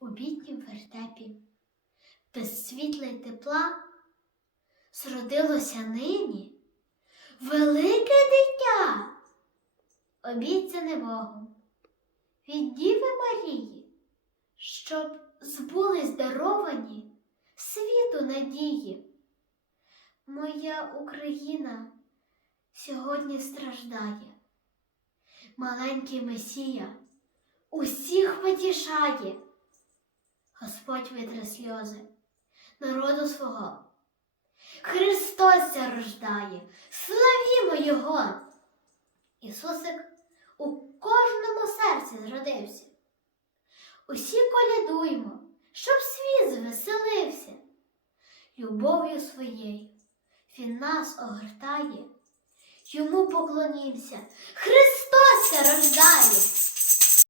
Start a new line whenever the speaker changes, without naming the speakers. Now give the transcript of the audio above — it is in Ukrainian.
у біднім вертепі, без світла й тепла зродилося нині велике дитя, обіцяне Богом від Діви Марії, щоб збулись даровані світу надії. Моя Україна сьогодні страждає. Маленький Месія усіх потішає. Господь витре сльози народу свого. Христос ся рождає, славімо Його! Ісусик у кожному серці зродився. Усі колядуємо, щоб світ звеселився. Любов'ю своєю Він нас огортає, йому поклонімся, Христос рождає!